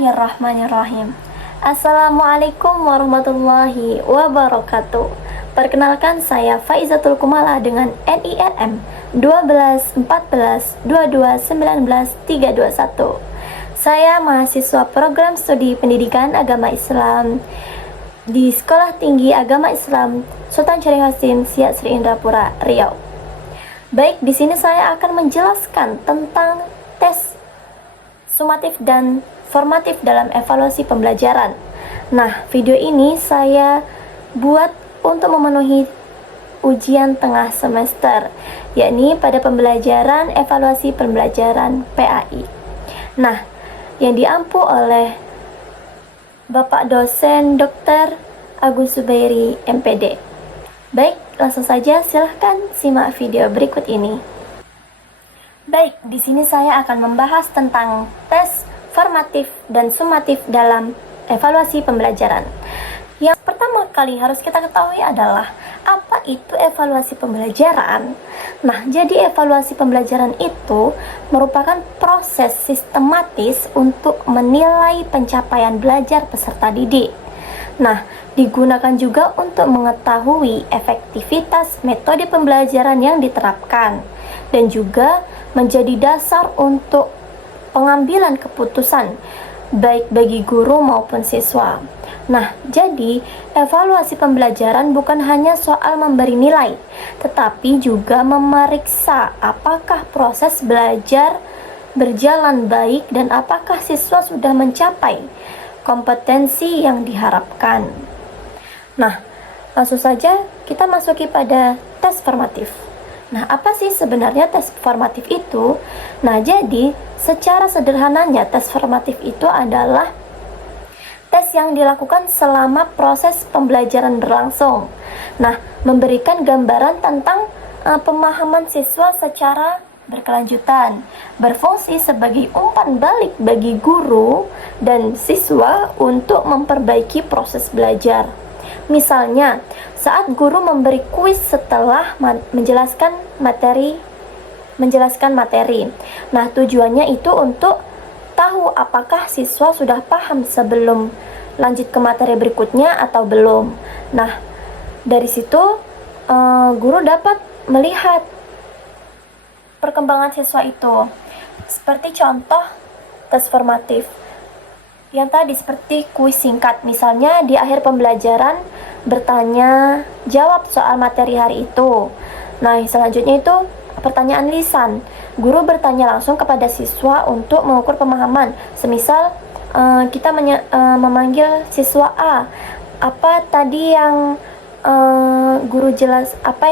Bismillahirrahmanirrahim. Assalamualaikum warahmatullahi wabarakatuh. Perkenalkan, saya Faizatul Kumala dengan NINM 1214221931. Saya mahasiswa program studi pendidikan agama Islam di Sekolah Tinggi Agama Islam Sultan Syarif Hasim, Siak Sri Indrapura, Riau. Baik, di sini saya akan menjelaskan tentang tes sumatif dan formatif dalam evaluasi pembelajaran. Nah, video ini saya buat untuk memenuhi ujian tengah semester, yakni pada pembelajaran evaluasi pembelajaran PAI. Nah, yang diampu oleh Bapak dosen Dr. Agus Zubairi, MPD. Baik, langsung saja silahkan simak video berikut ini. Baik, di sini saya akan membahas tentang tes formatif dan sumatif dalam evaluasi pembelajaran. Yang pertama kali harus kita ketahui adalah apa itu evaluasi pembelajaran. Nah, jadi evaluasi pembelajaran itu merupakan proses sistematis untuk menilai pencapaian belajar peserta didik. Nah, digunakan juga untuk mengetahui efektivitas metode pembelajaran yang diterapkan dan juga menjadi dasar untuk pengambilan keputusan baik bagi guru maupun siswa. Nah, jadi evaluasi pembelajaran bukan hanya soal memberi nilai, tetapi juga memeriksa apakah proses belajar berjalan baik dan apakah siswa sudah mencapai kompetensi yang diharapkan. Nah, langsung saja kita masuki pada tes formatif. Nah, apa sih sebenarnya tes formatif itu? Nah, jadi secara sederhananya tes formatif itu adalah tes yang dilakukan selama proses pembelajaran berlangsung. Nah, memberikan gambaran tentang pemahaman siswa secara berkelanjutan, berfungsi sebagai umpan balik bagi guru dan siswa untuk memperbaiki proses belajar. Misalnya, saat guru memberi kuis setelah menjelaskan materi. Nah, tujuannya itu untuk tahu apakah siswa sudah paham sebelum lanjut ke materi berikutnya atau belum. Nah, dari situ guru dapat melihat perkembangan siswa itu. Seperti contoh tes formatif yang tadi seperti kuis singkat, misalnya di akhir pembelajaran bertanya jawab soal materi hari itu. Nah, selanjutnya itu pertanyaan lisan. Guru bertanya langsung kepada siswa untuk mengukur pemahaman. Semisal kita memanggil siswa A, apa tadi yang guru jelas, apa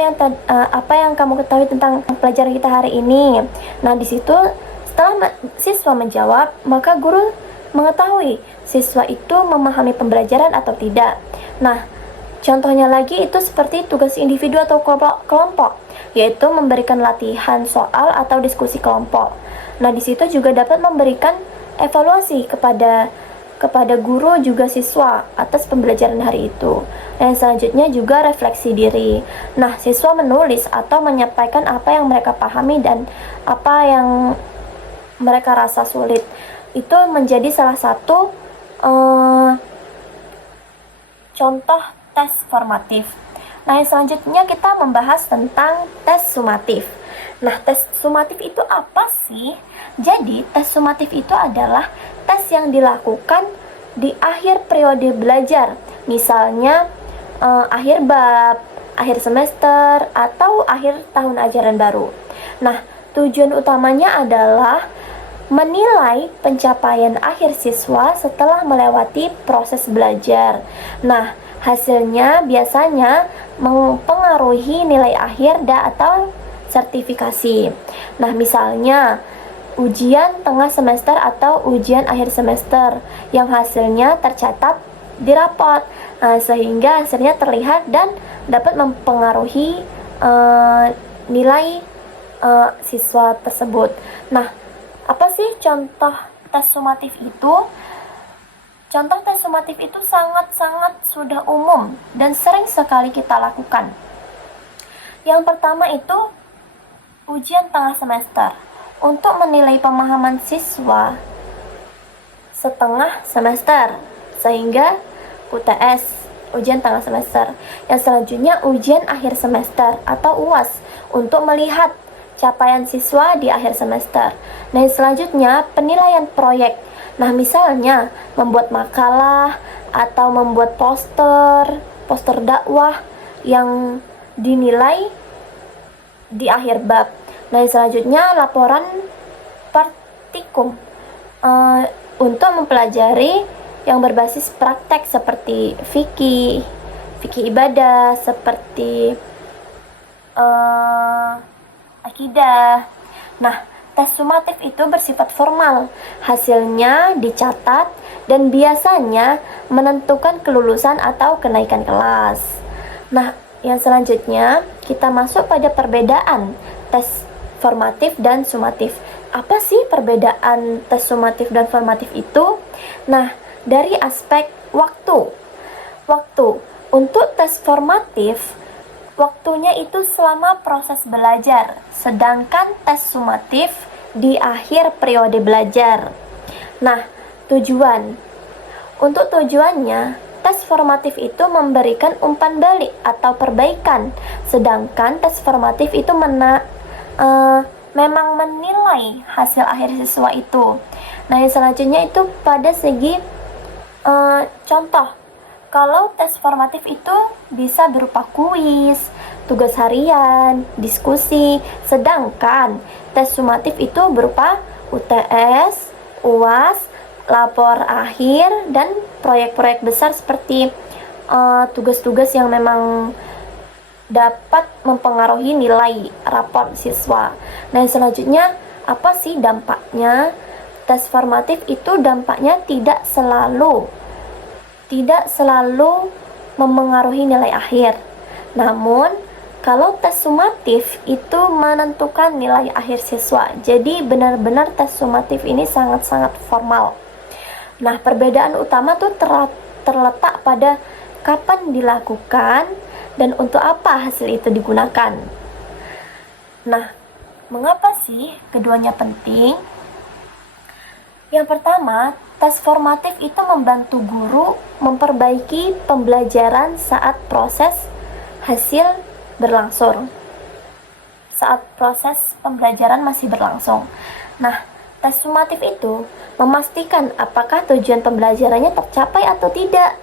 yang kamu ketahui tentang pelajaran kita hari ini. Nah, di situ setelah siswa menjawab, maka guru mengetahui siswa itu memahami pembelajaran atau tidak. Nah, contohnya lagi itu seperti tugas individu atau kelompok, yaitu memberikan latihan soal atau diskusi kelompok. Nah, di situ juga dapat memberikan evaluasi kepada guru juga siswa atas pembelajaran hari itu. Dan selanjutnya juga refleksi diri. Nah, siswa menulis atau menyampaikan apa yang mereka pahami dan apa yang mereka rasa sulit. Itu menjadi salah satu contoh tes formatif. Nah, selanjutnya kita membahas tentang tes sumatif. Nah, tes sumatif itu apa sih? Jadi, tes sumatif itu adalah tes yang dilakukan di akhir periode belajar. Misalnya, akhir bab, akhir semester, atau akhir tahun ajaran baru. Nah, tujuan utamanya adalah menilai pencapaian akhir siswa setelah melewati proses belajar. Nah, hasilnya biasanya mempengaruhi nilai akhir atau sertifikasi. Nah, misalnya ujian tengah semester atau ujian akhir semester yang hasilnya tercatat di rapot, sehingga hasilnya terlihat dan dapat mempengaruhi nilai siswa tersebut. Nah, apa sih contoh tes sumatif itu? Contoh tes sumatif itu sangat-sangat sudah umum dan sering sekali kita lakukan. Yang pertama itu ujian tengah semester. Untuk menilai pemahaman siswa setengah semester, sehingga UTS, ujian tengah semester. Yang selanjutnya ujian akhir semester atau UAS untuk melihat capaian siswa di akhir semester. Nah, yang selanjutnya penilaian proyek. Nah, misalnya membuat makalah atau membuat poster dakwah yang dinilai di akhir bab. Nah, yang selanjutnya laporan praktikum untuk mempelajari yang berbasis praktek seperti fikih ibadah, seperti akidah. Nah, tes sumatif itu bersifat formal. Hasilnya dicatat dan biasanya menentukan kelulusan atau kenaikan kelas. Nah, yang selanjutnya kita masuk pada perbedaan tes formatif dan sumatif. Apa sih perbedaan tes sumatif dan formatif itu? Nah, dari aspek waktu. Untuk tes formatif, waktunya itu selama proses belajar, sedangkan tes sumatif di akhir periode belajar. Nah, untuk tujuannya, tes formatif itu memberikan umpan balik atau perbaikan, sedangkan tes formatif itu memang menilai hasil akhir siswa itu. Nah, yang selanjutnya itu pada segi contoh. Kalau tes formatif itu bisa berupa kuis, tugas harian, diskusi, sedangkan tes sumatif itu berupa UTS, UAS, lapor akhir, dan proyek-proyek besar seperti tugas-tugas yang memang dapat mempengaruhi nilai rapor siswa. Nah, yang selanjutnya apa sih dampaknya? Tes formatif itu dampaknya tidak selalu memengaruhi nilai akhir. Namun, kalau tes sumatif itu menentukan nilai akhir siswa. Jadi benar-benar tes sumatif ini sangat-sangat formal. Nah, perbedaan utama tuh terletak pada kapan dilakukan dan untuk apa hasil itu digunakan. Nah, mengapa sih keduanya penting? Yang pertama, tes formatif itu membantu guru memperbaiki pembelajaran saat proses pembelajaran masih berlangsung. Nah, tes sumatif itu memastikan apakah tujuan pembelajarannya tercapai atau tidak.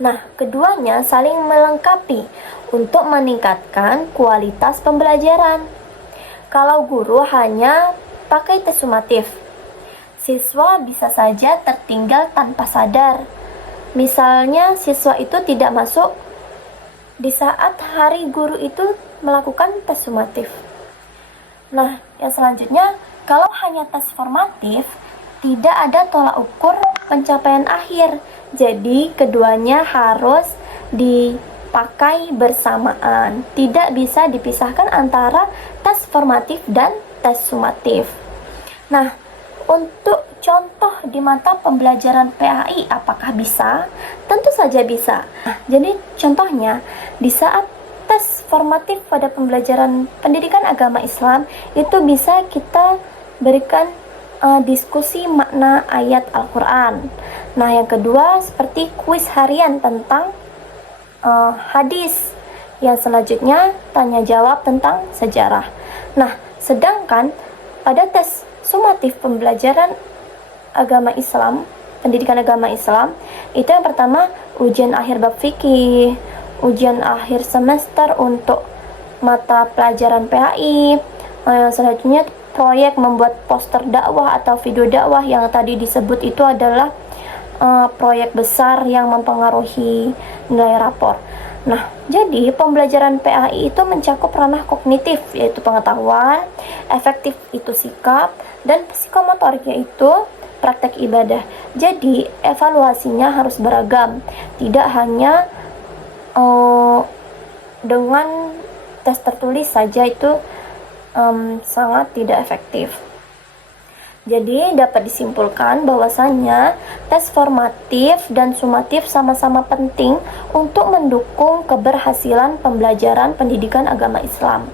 Nah, keduanya saling melengkapi untuk meningkatkan kualitas pembelajaran. Kalau guru hanya pakai tes sumatif, siswa bisa saja tertinggal tanpa sadar. Misalnya, siswa itu tidak masuk di saat hari guru itu melakukan tes sumatif. Nah, yang selanjutnya, kalau hanya tes formatif, tidak ada tolak ukur pencapaian akhir. Jadi, keduanya harus dipakai bersamaan. Tidak bisa dipisahkan antara tes formatif dan tes sumatif. Nah, untuk contoh di mata pembelajaran PAI, apakah bisa? Tentu saja bisa. Nah, jadi contohnya, di saat tes formatif pada pembelajaran pendidikan agama Islam, itu bisa kita berikan diskusi makna ayat Al-Quran. Nah, yang kedua seperti kuis harian tentang hadis. Yang selanjutnya tanya jawab tentang sejarah. Nah, sedangkan pada tes sumatif pembelajaran agama Islam, pendidikan agama Islam, itu yang pertama ujian akhir bab fikih, ujian akhir semester untuk mata pelajaran PAI, yang selanjutnya proyek membuat poster dakwah atau video dakwah. Yang tadi disebut itu adalah proyek besar yang mempengaruhi nilai rapor. Nah, jadi pembelajaran PAI itu mencakup ranah kognitif, yaitu pengetahuan, efektif itu sikap, dan psikomotorik yaitu praktek ibadah. Jadi, evaluasinya harus beragam, tidak hanya dengan tes tertulis saja itu sangat tidak efektif. Jadi dapat disimpulkan bahwasannya tes formatif dan sumatif sama-sama penting untuk mendukung keberhasilan pembelajaran pendidikan agama Islam.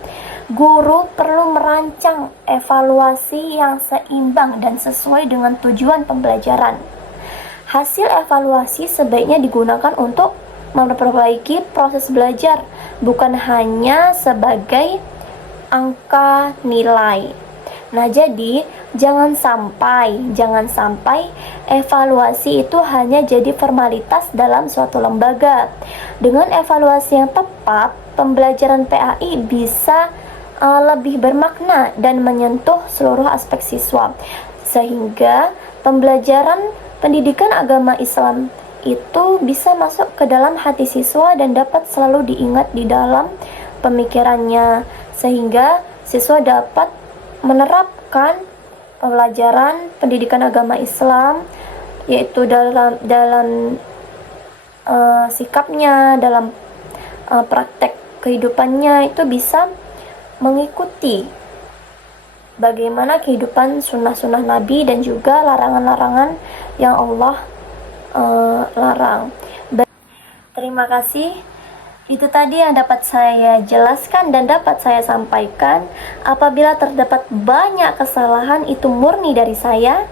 Guru perlu merancang evaluasi yang seimbang dan sesuai dengan tujuan pembelajaran. Hasil evaluasi sebaiknya digunakan untuk memperbaiki proses belajar, bukan hanya sebagai angka nilai. Nah, jadi jangan sampai evaluasi itu hanya jadi formalitas dalam suatu lembaga. Dengan evaluasi yang tepat, pembelajaran PAI bisa lebih bermakna dan menyentuh seluruh aspek siswa, sehingga pembelajaran pendidikan agama Islam itu bisa masuk ke dalam hati siswa dan dapat selalu diingat di dalam pemikirannya, sehingga siswa dapat menerapkan pelajaran pendidikan agama Islam, yaitu dalam sikapnya, dalam praktek kehidupannya, itu bisa mengikuti bagaimana kehidupan sunnah-sunnah Nabi dan juga larangan-larangan yang Allah larang. Terima kasih. Itu tadi yang dapat saya jelaskan dan dapat saya sampaikan. Apabila terdapat banyak kesalahan, itu murni dari saya,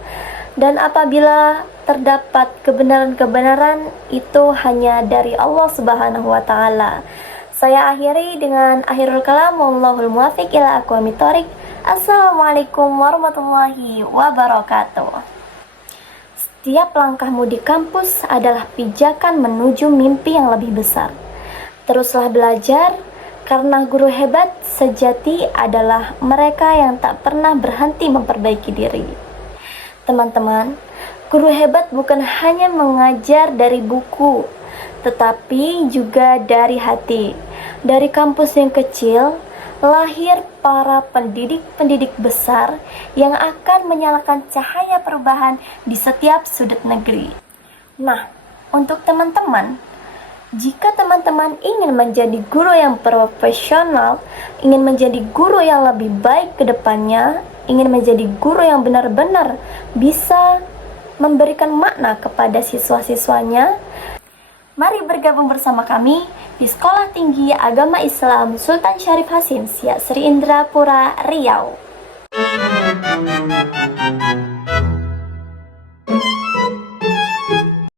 dan apabila terdapat kebenaran-kebenaran, itu hanya dari Allah Subhanahu wa Ta'ala. Saya akhiri dengan akhirul kalam, wallahul muwaffiq ila aqwamit thoriq. Assalamualaikum warahmatullahi wabarakatuh. Setiap langkahmu di kampus adalah pijakan menuju mimpi yang lebih besar. Teruslah belajar, karena guru hebat sejati adalah mereka yang tak pernah berhenti memperbaiki diri. Teman-teman, guru hebat bukan hanya mengajar dari buku, tetapi juga dari hati. Dari kampus yang kecil, lahir para pendidik-pendidik besar yang akan menyalakan cahaya perubahan di setiap sudut negeri. Nah, untuk teman-teman, jika teman-teman ingin menjadi guru yang profesional, ingin menjadi guru yang lebih baik ke depannya, ingin menjadi guru yang benar-benar bisa memberikan makna kepada siswa-siswanya, mari bergabung bersama kami di Sekolah Tinggi Agama Islam Sultan Syarif Hasim, Siak Sri Indrapura, Riau.